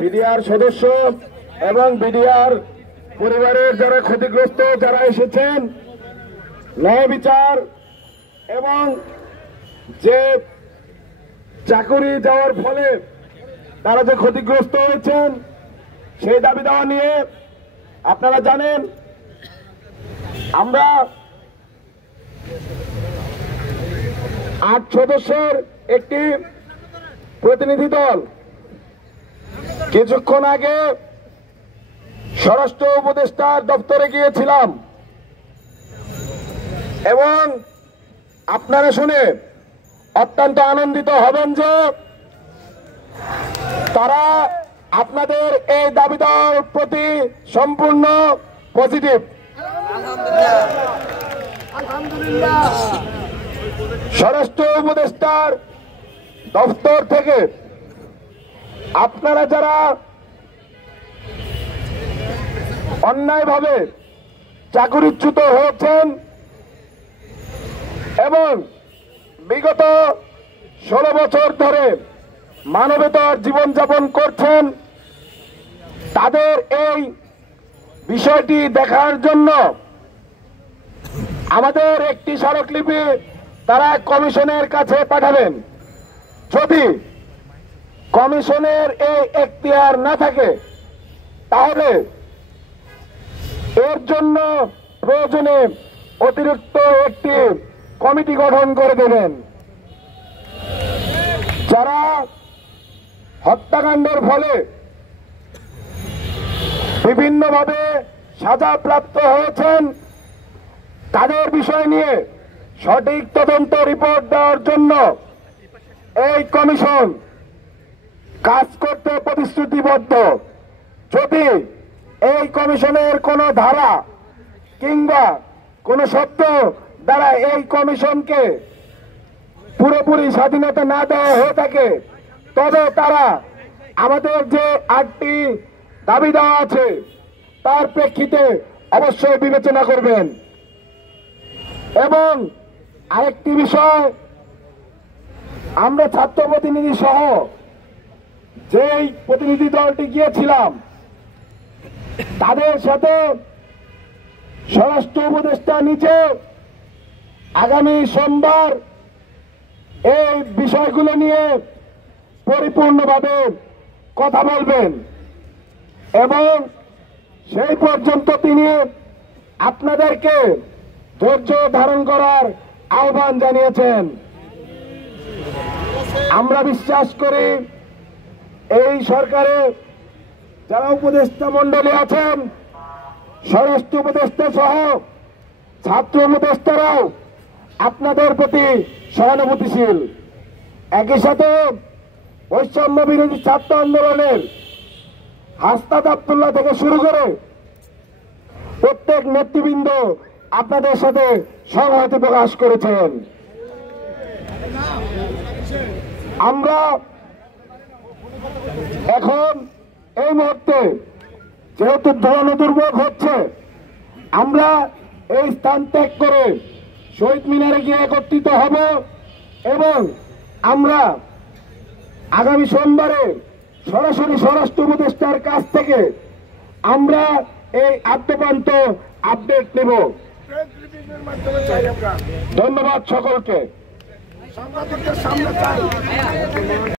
BDR সদস্য এবং BDR পরিবারের যারা ক্ষতিগ্রস্ত যারা এসেছেন, ন্যায় বিচার এবং যে চাকরি যাওয়ার ফলে তারা যে ক্ষতিগ্রস্ত হয়েছেন সেই দাবি দেওয়া নিয়ে আপনারা জানেন আমরা 8 সদস্যের একটি প্রতিনিধি দল কিছুক্ষণ আগে স্বরাষ্ট্র উপদেষ্টার দপ্তরে গিয়েছিলাম এবং আপনারা শুনে অত্যন্ত আনন্দিত হবেন যে তারা আপনাদের এই দাবি দেওয়ার প্রতি সম্পূর্ণ পজিটিভ। স্বরাষ্ট্র উপদেষ্টার দপ্তর থেকে আপনারা যারা অন্যায়ভাবে চাকরিচ্যুত হয়েছেন এবং বিগত 16 বছর ধরে মানবেতর জীবনযাপন করছেন, তাদের এই বিষয়টি দেখার জন্য আমাদের একটি স্মারকলিপি তারা কমিশনের কাছে পাঠাবেন। যদি কমিশনের এই এখতিয়ার না থাকে তাহলে এর জন্য প্রয়োজনে অতিরিক্ত একটি কমিটি গঠন করে দেবেন। যারা হত্যাকাণ্ডের ফলে বিভিন্নভাবে সাজাপ্রাপ্ত হয়েছেন তাদের বিষয় নিয়ে সঠিক তদন্ত রিপোর্ট দেওয়ার জন্য এই কমিশন কাজ করতে প্রতিশ্রুতিবদ্ধ। যদি এই কমিশনের কোনো ধারা কিংবা কোনো শব্দ দ্বারা এই কমিশনকে পুরোপুরি স্বাধীনতা না দেওয়া হয়ে থাকে তবে তারা আমাদের যে 8টি দাবি দেওয়া আছে তার প্রেক্ষিতে অবশ্যই বিবেচনা করবেন। এবং আরেকটি বিষয়, আমরা ছাত্র প্রতিনিধি সহ যেই প্রতিনিধি দলটি গিয়েছিলাম তাদের সাথে স্বরাষ্ট্র উপদেষ্টা নিজে আগামী সোমবার এই বিষয়গুলো নিয়ে পরিপূর্ণভাবে কথা বলবেন এবং সেই পর্যন্ত তিনি আপনাদেরকে ধৈর্য ধারণ করার আহ্বান জানিয়েছেন। আমরা বিশ্বাস করি এই সরকারে যারা উপদেষ্টা মণ্ডলী আছেন, স্বরাষ্ট্র উপদেষ্টা সহ ছাত্র উপদেষ্টারাও আপনাদের প্রতি সহানুভূতিশীল। একই সাথে বৈষম্য বিরোধী ছাত্র আন্দোলনের হাসনাত আব্দুল্লাহ থেকে শুরু করে প্রত্যেক নেতৃবৃন্দ আপনাদের সাথে সংহতি প্রকাশ করেছেন। আমরা এখন এই মুহূর্তে যেহেতু ধরন দুর্ভোগ হচ্ছে, আমরা এই স্থান ত্যাগ করে শহীদ মিনারে গিয়ে একত্রিত হব এবং আমরা আগামী সোমবারে সরাসরি স্বরাষ্ট্র উপদেষ্টার কাছ থেকে আমরা এই আদ্যপান্ত আপডেট নেব। ধন্যবাদ সকলকে।